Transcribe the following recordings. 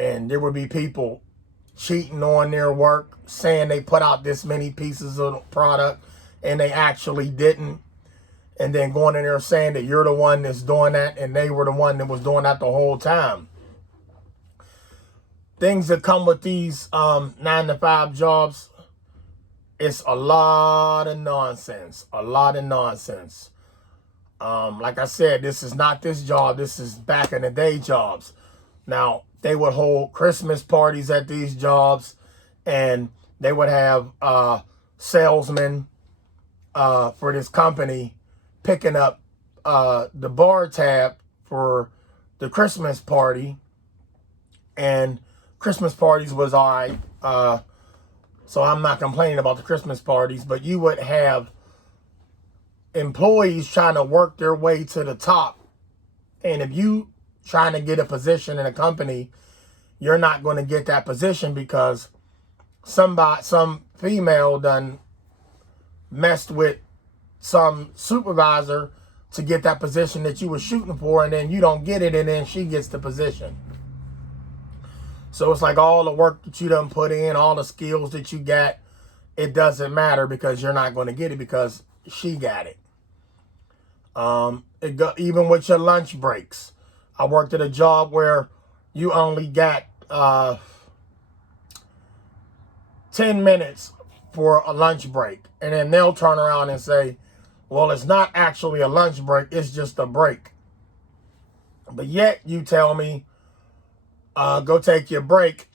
And there would be people cheating on their work, saying they put out this many pieces of product and they actually didn't. And then going in there saying that you're the one that's doing that and they were the one that was doing that the whole time. Things that come with these 9-to-5 jobs, it's a lot of nonsense. A lot of nonsense. Like I said, this is not this job. This is back in the day jobs. Now, they would hold Christmas parties at these jobs, and they would have salesmen for this company picking up the bar tab for the Christmas party. And Christmas parties was all right. So I'm not complaining about the Christmas parties, but you would have employees trying to work their way to the top. And if you trying to get a position in a company, you're not going to get that position because some female done messed with some supervisor to get that position that you were shooting for, and then you don't get it, and then she gets the position. So it's like all the work that you done put in, all the skills that you got, it doesn't matter because you're not going to get it because she got it. Even with your lunch breaks. I worked at a job where you only got 10 minutes for a lunch break. And then they'll turn around and say, well, it's not actually a lunch break. It's just a break. But yet you tell me, go take your break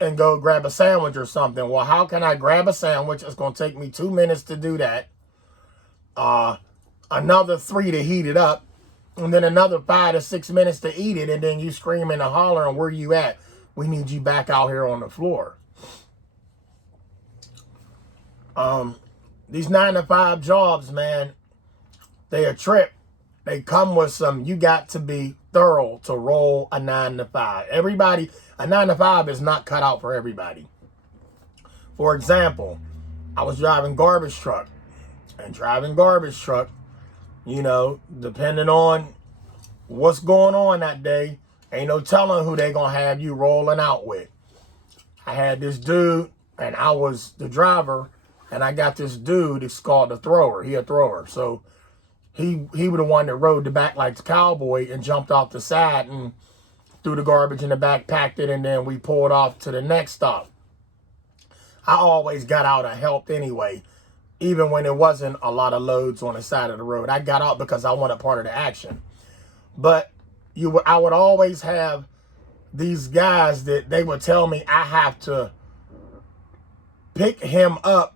and go grab a sandwich or something. Well, how can I grab a sandwich? It's going to take me 2 minutes to do that. Another 3 to heat it up. And then another 5 to 6 minutes to eat it. And then you screaming and hollering, where you at? We need you back out here on the floor. These 9-to-5 jobs, man, they a trip. They come with some, you got to be thorough to roll a 9-to-5. Everybody, a 9-to-5 is not cut out for everybody. For example, I was driving garbage truck. And driving garbage truck, you know, depending on what's going on that day, ain't no telling who they gonna have you rolling out with. I had this dude, and I was the driver, and I got this dude that's called the thrower. He a thrower. So he was the one that rode the back like the cowboy and jumped off the side and threw the garbage in the back, packed it, and then we pulled off to the next stop. I always got out and helped anyway. Even when there wasn't a lot of loads on the side of the road. I got out because I wanted part of the action. But I would always have these guys that they would tell me I have to pick him up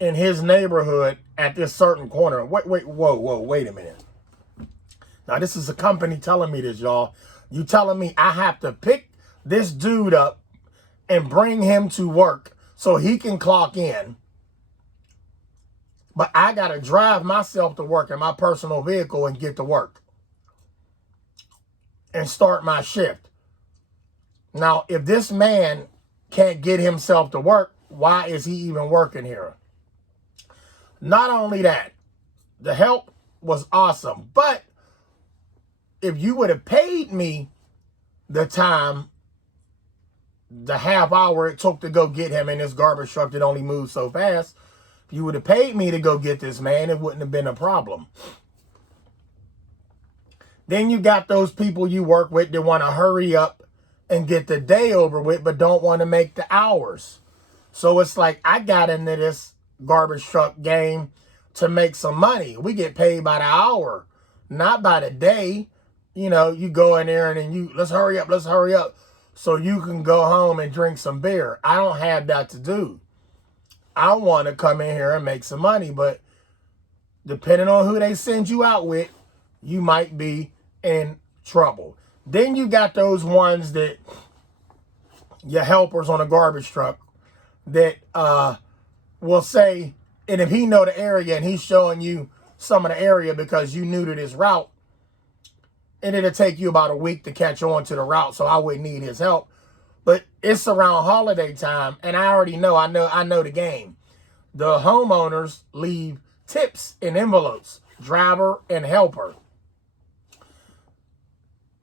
in his neighborhood at this certain corner. Wait a minute. Now, this is a company telling me this, y'all. You telling me I have to pick this dude up and bring him to work so he can clock in. But I got to drive myself to work in my personal vehicle and get to work and start my shift. Now, if this man can't get himself to work, why is he even working here? Not only that, the help was awesome. But if you would have paid me the time, the half hour it took to go get him in this garbage truck that only moves so fast, if you would have paid me to go get this man, it wouldn't have been a problem. Then you got those people you work with that want to hurry up and get the day over with, but don't want to make the hours. So it's like I got into this garbage truck game to make some money. We get paid by the hour, not by the day. You know, you go in there and then let's hurry up so you can go home and drink some beer. I don't have that to do. I want to come in here and make some money, but depending on who they send you out with, you might be in trouble. Then you got those ones that your helpers on a garbage truck that will say, and if he know the area and he's showing you some of the area because you new to this route, and it'll take you about a week to catch on to the route, so I wouldn't need his help. But it's around holiday time, and I already know, I know the game. The homeowners leave tips in envelopes, driver and helper.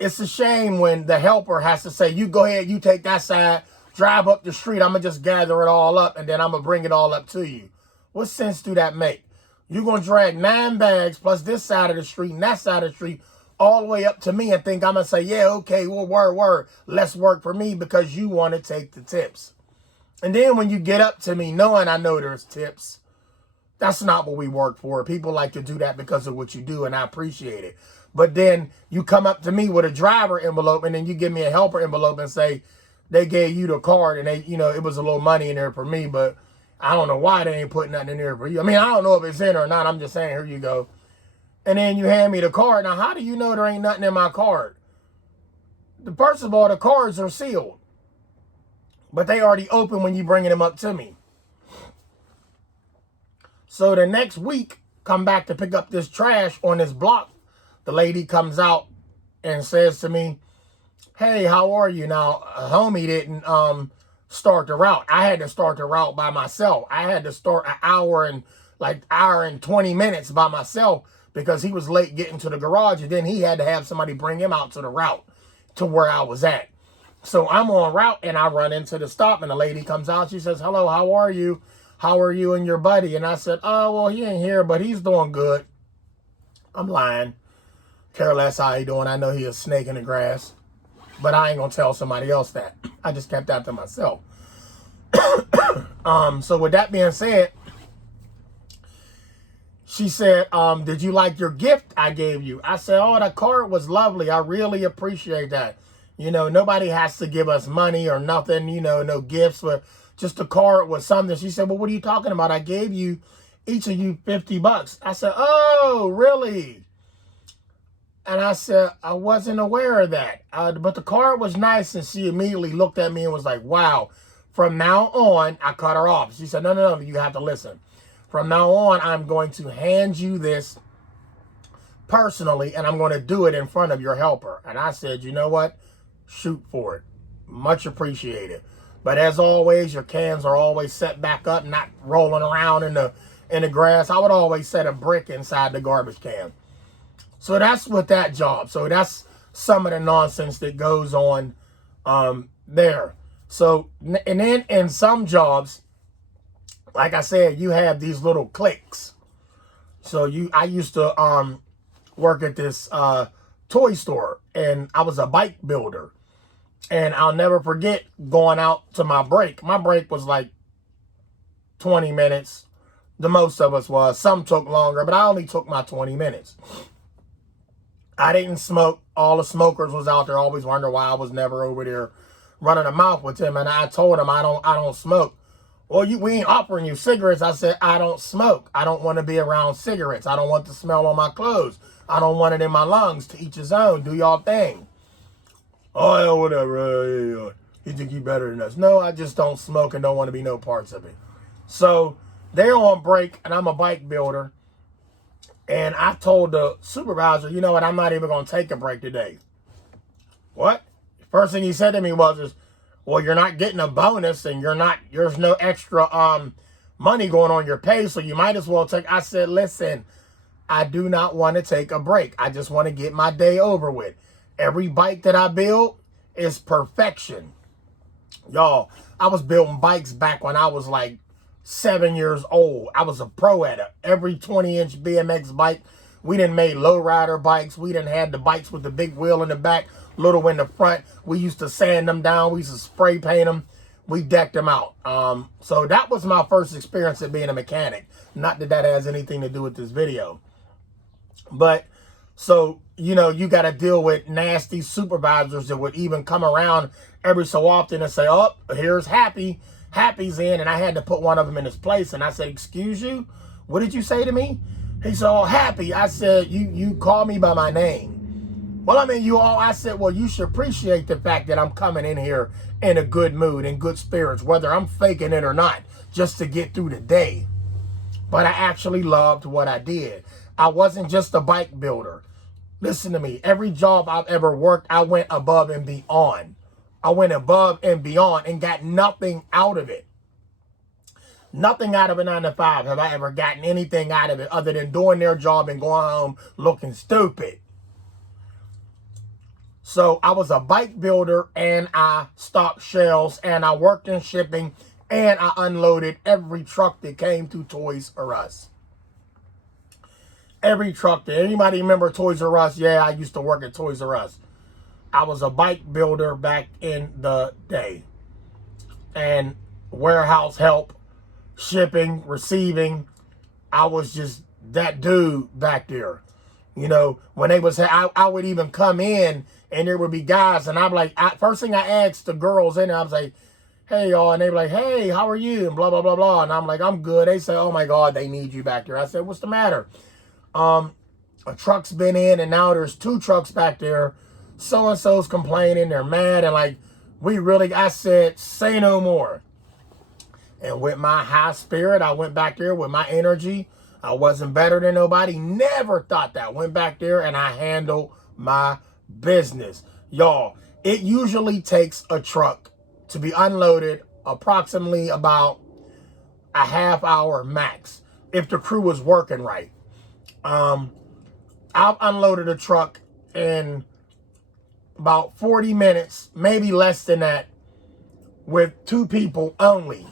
it's a shame when the helper has to say, you go ahead, you take that side, drive up the street, I'm going to just gather it all up, and then I'm going to bring it all up to you. What sense do that make? You're going to drag 9 bags plus this side of the street and that side of the street all the way up to me and think I'm going to say, yeah, okay, well, word, let's work for me because you want to take the tips. And then when you get up to me knowing I know there's tips, that's not what we work for. People like to do that because of what you do, and I appreciate it. But then you come up to me with a driver envelope, and then you give me a helper envelope and say they gave you the card, and they, it was a little money in there for me, but I don't know why they ain't putting nothing in there for you. I mean, I don't know if it's in or not. I'm just saying, here you go. And then you hand me the card. Now, how do you know there ain't nothing in my card? First of all, the cards are sealed, but they already open when you bringing them up to me. So the next week, come back to pick up this trash on this block. The lady comes out and says to me, hey, how are you? Now, homie didn't start the route. I had to start the route by myself. I had to start an hour and 20 minutes by myself because he was late getting to the garage, and then he had to have somebody bring him out to the route to where I was at. So I'm on route, and I run into the stop, and the lady comes out. She says, hello, how are you? How are you and your buddy? And I said, oh, well, he ain't here, but he's doing good. I'm lying. Care less how he doing. I know he a snake in the grass, but I ain't going to tell somebody else that. I just kept that to myself. So with that being said, she said, did you like your gift I gave you? I said, oh, the card was lovely. I really appreciate that. Nobody has to give us money or nothing, no gifts, but just a card with something. She said, well, what are you talking about? I gave you, each of you, $50. I said, oh, really? And I said, I wasn't aware of that. But the card was nice, and she immediately looked at me and was like, wow. From now on, I cut her off. She said, no, you have to listen. From now on, I'm going to hand you this personally, and I'm going to do it in front of your helper. And I said, you know what? Shoot for it. Much appreciated. But as always, your cans are always set back up, not rolling around in the grass. I would always set a brick inside the garbage can. So that's with that job. So that's some of the nonsense that goes on there. So, and then in some jobs, like I said, you have these little cliques. So I used to work at this toy store, and I was a bike builder. And I'll never forget going out to my break. My break was like 20 minutes. The most of us was. Some took longer, but I only took my 20 minutes. I didn't smoke. All the smokers was out there. Always wonder why I was never over there running a mouth with them. And I told them I don't smoke. Well, we ain't offering you cigarettes. I said, I don't smoke. I don't want to be around cigarettes. I don't want the smell on my clothes. I don't want it in my lungs. To each his own. Do y'all thing. Oh, yeah, whatever. You think you better than us. No, I just don't smoke and don't want to be no parts of it. So they're on break, and I'm a bike builder. And I told the supervisor, you know what, I'm not even going to take a break today. What? First thing he said to me was, well, you're not getting a bonus, and there's no extra money going on your pay, so you might as well take. I said, listen, I do not want to take a break. I just want to get my day over with. Every bike that I build is perfection. Y'all, I was building bikes back when I was like 7 years old. I was a pro at it. Every 20-inch BMX bike. We done made lowrider bikes. We done had the bikes with the big wheel in the back, little in the front. We used to sand them down. We used to spray paint them. We decked them out. So that was my first experience at being a mechanic. Not that that has anything to do with this video. But so, you got to deal with nasty supervisors that would even come around every so often and say, oh, here's Happy. Happy's in. And I had to put one of them in his place. And I said, excuse you? What did you say to me? He said, oh, Happy. I said, you call me by my name. Well, I mean, I said, well, you should appreciate the fact that I'm coming in here in a good mood, in good spirits, whether I'm faking it or not, just to get through the day. But I actually loved what I did. I wasn't just a bike builder. Listen to me. Every job I've ever worked, I went above and beyond. I went above and beyond and got nothing out of it. Nothing out of a 9-to-5 have I ever gotten anything out of it other than doing their job and going home looking stupid. So I was a bike builder, and I stocked shelves, and I worked in shipping, and I unloaded every truck that came to Toys R Us. Every truck that, anybody remember Toys R Us? Yeah, I used to work at Toys R Us. I was a bike builder back in the day. And warehouse help, shipping, receiving. I was just that dude back there. You know, when they was, I would even come in and there would be guys, and I'm like, first thing I asked the girls in there, I was like, hey y'all, and they were like, hey, how are you? And blah, blah, blah, blah. And I'm like, I'm good. They say, oh my God, they need you back there. I said, what's the matter? A truck's been in, and now there's 2 trucks back there. So-and-so's complaining, they're mad, and like, I said, say no more. And with my high spirit, I went back there with my energy. I wasn't better than nobody. Never thought that. Went back there and I handled my business. Y'all, it usually takes a truck to be unloaded approximately about a half hour max if the crew was working right. I've unloaded a truck in about 40 minutes, maybe less than that, with 2 people only.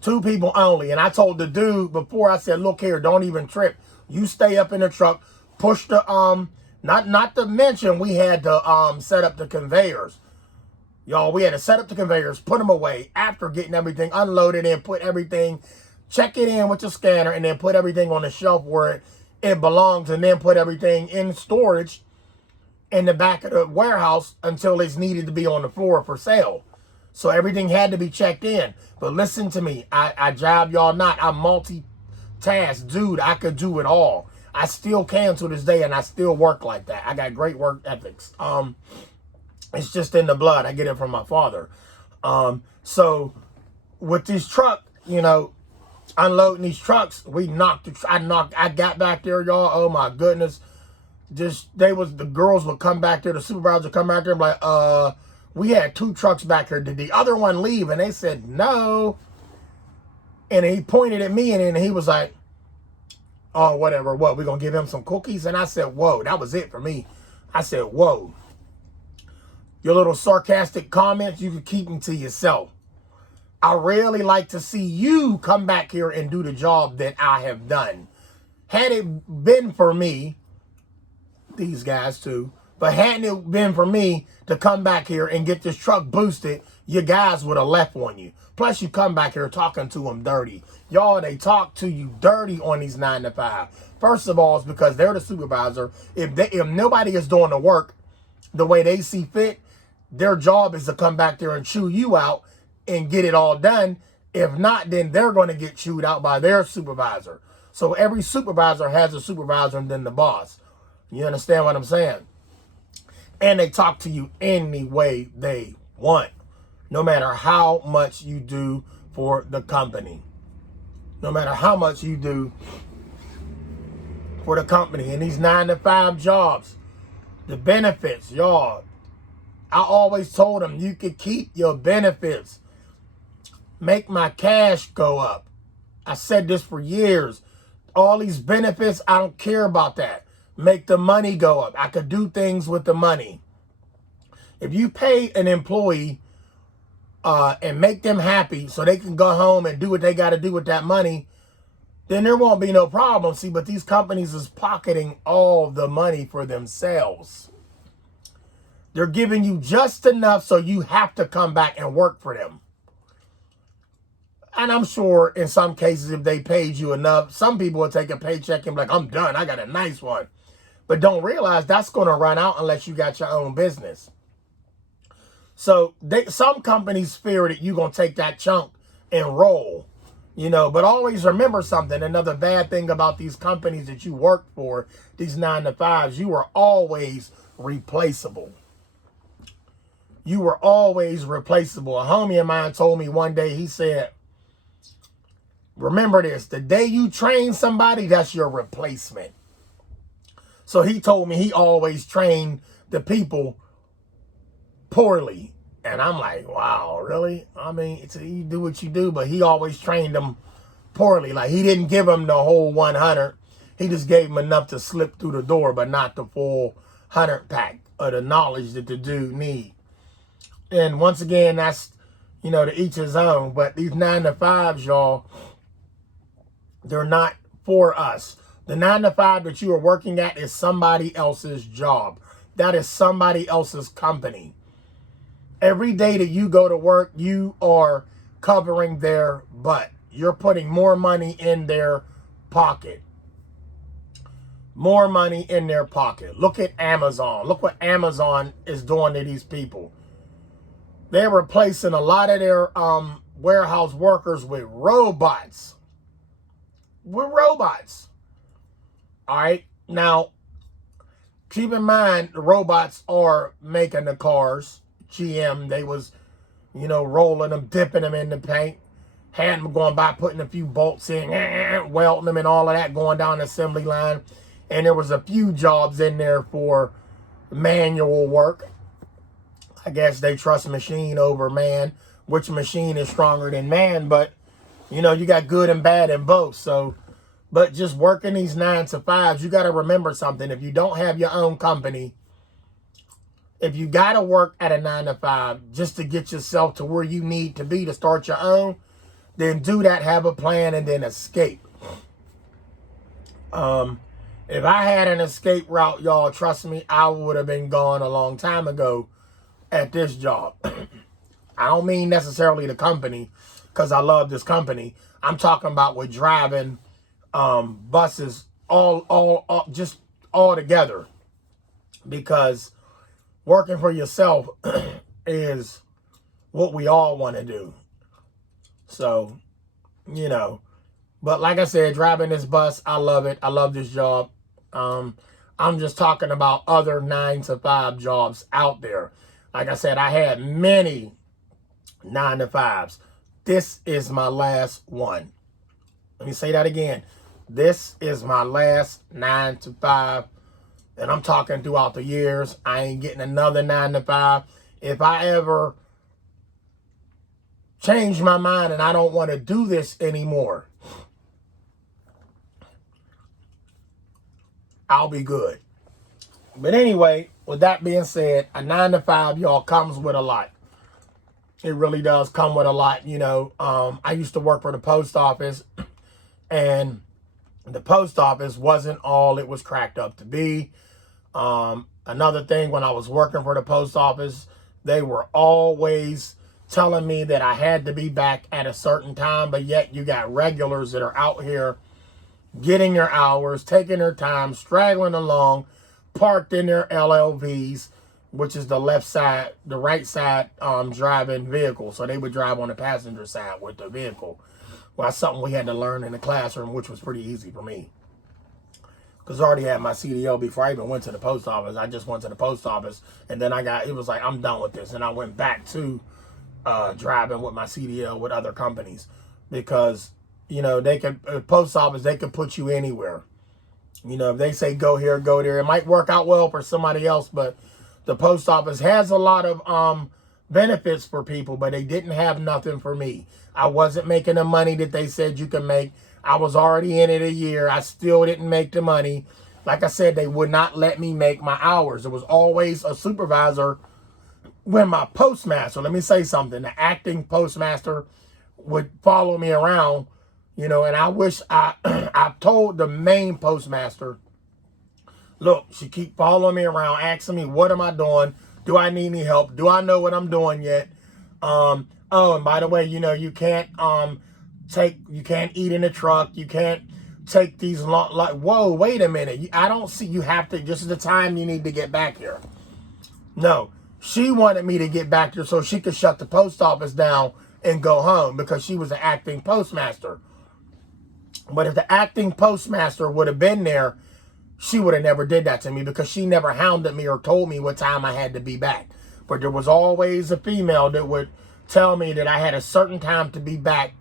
2 people only. And I told the dude before, I said, look here, don't even trip. You stay up in the truck, push the, not to mention we had to set up the conveyors. Y'all, we had to set up the conveyors, put them away after getting everything unloaded, and put everything, check it in with the scanner, and then put everything on the shelf where it belongs, and then put everything in storage in the back of the warehouse until it's needed to be on the floor for sale. So everything had to be checked in. But listen to me, I job y'all not. I'm multitask. Dude, I could do it all. I still can to this day, and I still work like that. I got great work ethics. It's just in the blood. I get it from my father. So with this truck, you know, unloading these trucks, I got back there, y'all. Oh my goodness. The girls would come back there, the supervisor would come back there and be like, we had 2 trucks back here. Did the other one leave? And they said, no. And he pointed at me, and then he was like, oh, whatever. What, we going to give him some cookies? And I said, whoa, that was it for me. I said, whoa. Your little sarcastic comments, you can keep them to yourself. I really like to see you come back here and do the job that I have done. Had it been for me, these guys too, but hadn't it been for me to come back here and get this truck boosted, you guys would have left on you. Plus, you come back here talking to them dirty. Y'all, they talk to you dirty on these 9 to 5. First of all, it's because they're the supervisor. If nobody is doing the work the way they see fit, their job is to come back there and chew you out and get it all done. If not, then they're going to get chewed out by their supervisor. So every supervisor has a supervisor and then the boss. You understand what I'm saying? And they talk to you any way they want, no matter how much you do for the company. No matter how much you do for the company. And these 9 to 5 jobs, the benefits, y'all, I always told them you could keep your benefits. Make my cash go up. I said this for years. All these benefits, I don't care about that. Make the money go up. I could do things with the money. If you pay an employee and make them happy so they can go home and do what they got to do with that money, then there won't be no problem. See, but these companies is pocketing all the money for themselves. They're giving you just enough so you have to come back and work for them. And I'm sure in some cases, if they paid you enough, some people will take a paycheck and be like, I'm done. I got a nice one. But don't realize that's going to run out unless you got your own business. So some companies fear that you're going to take that chunk and roll, you know, but always remember something. Another bad thing about these companies that you work for, these 9 to 5s, you are always replaceable. You were always replaceable. A homie of mine told me one day, he said, remember this, the day you train somebody, that's your replacement. So he told me he always trained the people poorly. And I'm like, wow, really? I mean, you do what you do, but he always trained them poorly. Like, he didn't give them the whole 100. He just gave them enough to slip through the door, but not the full 100 pack. of the knowledge that the dude need. And once again, that's, to each his own. But these 9-to-5s, y'all, they're not for us. The 9-to-5 that you are working at is somebody else's job. That is somebody else's company. Every day that you go to work, you are covering their butt. You're putting more money in their pocket. More money in their pocket. Look at Amazon. Look what Amazon is doing to these people. They're replacing a lot of their warehouse workers with robots. All right. Now, keep in mind, the robots are making the cars. GM, they was, rolling them, dipping them in the paint, had them going by, putting a few bolts in, welding them and all of that, going down the assembly line. And there was a few jobs in there for manual work. I guess they trust machine over man, which machine is stronger than man. But, you got good and bad in both. So, but just working these 9-to-5s, you got to remember something. If you don't have your own company, if you got to work at a 9-to-5 just to get yourself to where you need to be to start your own, then do that, have a plan, and then escape. If I had an escape route, y'all, trust me, I would have been gone a long time ago at this job. I don't mean necessarily the company, because I love this company. I'm talking about with driving buses all just all together, because working for yourself is what we all want to do. So, but like I said, driving this bus, I love it. I love this job. I'm just talking about other 9-to-5 jobs out there. Like I said, I had many 9-to-5s. This is my last one. Let me say that again. This is my last 9-to-5. And I'm talking throughout the years. I ain't getting another 9-to-5. If I ever change my mind and I don't want to do this anymore, I'll be good. But anyway, with that being said, a 9-to-5, y'all, comes with a lot. It really does come with a lot. I used to work for the post office, and the post office wasn't all it was cracked up to be. Another thing, when I was working for the post office, they were always telling me that I had to be back at a certain time, but yet you got regulars that are out here getting their hours, taking their time, straggling along, parked in their LLVs, which is the right side driving vehicle. So they would drive on the passenger side with the vehicle. Well, that's something we had to learn in the classroom, which was pretty easy for me, because I already had my CDL before I even went to the post office. I just went to the post office, and then it was like, I'm done with this. And I went back to driving with my CDL with other companies, because, post office, they could put you anywhere. If they say go here, go there, it might work out well for somebody else, but the post office has a lot of benefits for people, but they didn't have nothing for me. I wasn't making the money that they said you can make. I was already in it a year. I still didn't make the money. Like I said, they would not let me make my hours. There was always a supervisor when my postmaster, let me say something, the acting postmaster would follow me around, and I wish I told the main postmaster, look, she keep following me around, asking me, what am I doing? Do I need any help? Do I know what I'm doing yet? Oh, and by the way, you can't you can't eat in the truck. You can't take these long, whoa, wait a minute. I don't see, you have to, just the time you need to get back here. No, she wanted me to get back here so she could shut the post office down and go home, because she was an acting postmaster. But if the acting postmaster would have been there, she would have never did that to me, because she never hounded me or told me what time I had to be back. But there was always a female that would tell me that I had a certain time to be back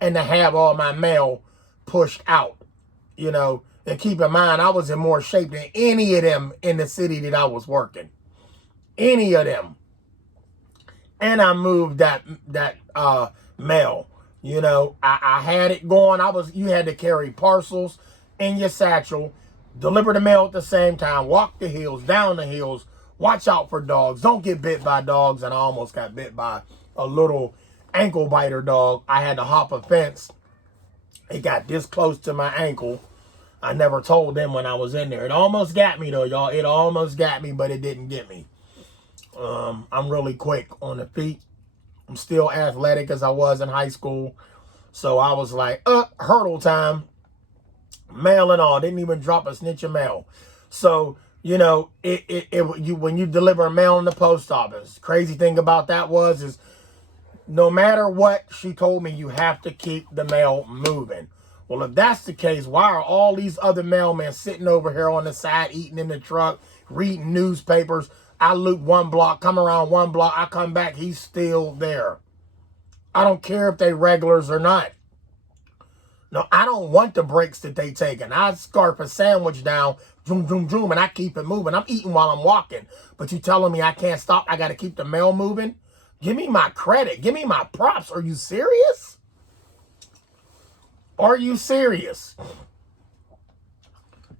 and to have all my mail pushed out, And keep in mind, I was in more shape than any of them in the city that I was working. Any of them. And I moved that mail. I had it going. You had to carry parcels in your satchel, deliver the mail at the same time, walk the hills, down the hills, Watch out for dogs. Don't get bit by dogs. And I almost got bit by a little ankle biter dog. I had to hop a fence. It got this close to my ankle. I never told them when I was in there. It almost got me though, y'all. It almost got me, but it didn't get me. I'm really quick on the feet. I'm still athletic as I was in high school. So I was like, hurdle time. Mail and all. Didn't even drop a snitch of mail. So, you know, when you deliver mail in the post office, crazy thing about that is no matter what, she told me you have to keep the mail moving. Well, if that's the case, why are all these other mailmen sitting over here on the side, eating in the truck, reading newspapers? I loop one block, come around one block, I come back, he's still there. I don't care if they regulars or not. No, I don't want the breaks that they taking. I scarf a sandwich down, zoom, zoom, zoom, and I keep it moving. I'm eating while I'm walking. But you telling me I can't stop? I got to keep the mail moving? Give me my credit. Give me my props. Are you serious? Are you serious?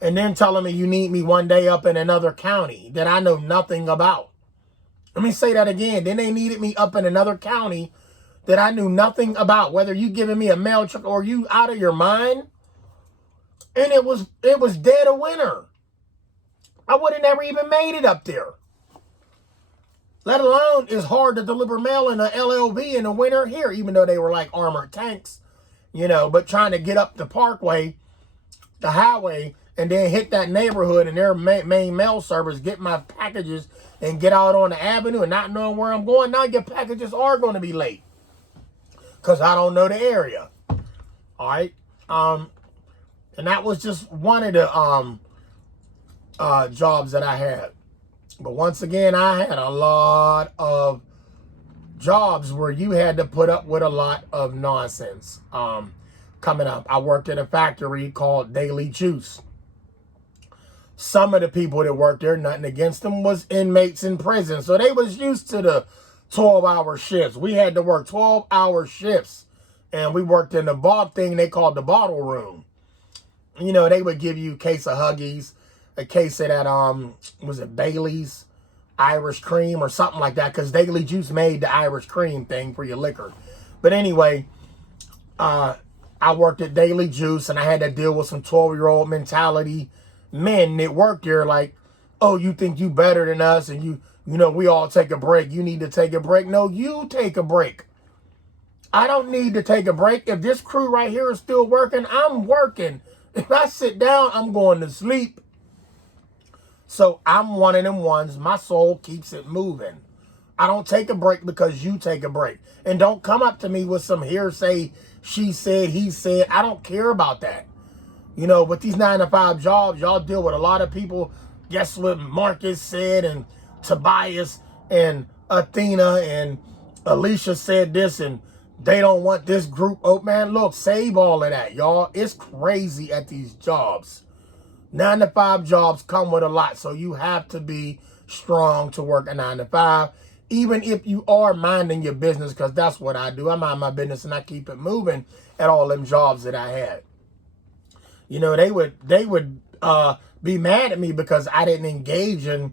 And then telling me you need me one day up in another county that I know nothing about. Let me say that again. Then they needed me up in another county that I knew nothing about. Whether you giving me a mail truck or you out of your mind. And it was dead of winter. I would have never even made it up there. Let alone it's hard to deliver mail in a LLV in the winter here, even though they were like armored tanks, you know, but trying to get up the parkway, the highway, and then hit that neighborhood and their main mail service, get my packages and get out on the avenue and not knowing where I'm going. Now your packages are going to be late because I don't know the area. All right. And that was just one of the jobs that I had. But once again, I had a lot of jobs where you had to put up with a lot of nonsense coming up. I worked at a factory called Daily Juice. Some of the people that worked there, nothing against them, was inmates in prison. So they was used to the 12-hour shifts. We had to work 12-hour shifts. And we worked in the thing they called the bottle room. You know, they would give you a case of Huggies, a case of that, was it Bailey's Irish cream or something like that, because Daily Juice made the Irish cream thing for your liquor. But anyway, I worked at Daily Juice, and I had to deal with some 12-year-old mentality men that worked there like, oh, you think you better than us, and you know, we all take a break. You need to take a break. No, you take a break. I don't need to take a break. If this crew right here is still working, I'm working. If I sit down, I'm going to sleep. So I'm one of them ones. My soul keeps it moving. I don't take a break because you take a break. And don't come up to me with some hearsay, she said, he said. I don't care about that. You know, with these 9-to-5 jobs, y'all deal with a lot of people. Guess what Marcus said, and Tobias and Athena and Alicia said this, and they don't want this group. Oh, man, look, save all of that, y'all. It's crazy at these jobs. 9-to-5 jobs come with a lot, so you have to be strong to work a 9-to-5, even if you are minding your business, because that's what I do. I mind my business and I keep it moving at all them jobs that I had. You know, they would be mad at me because I didn't engage in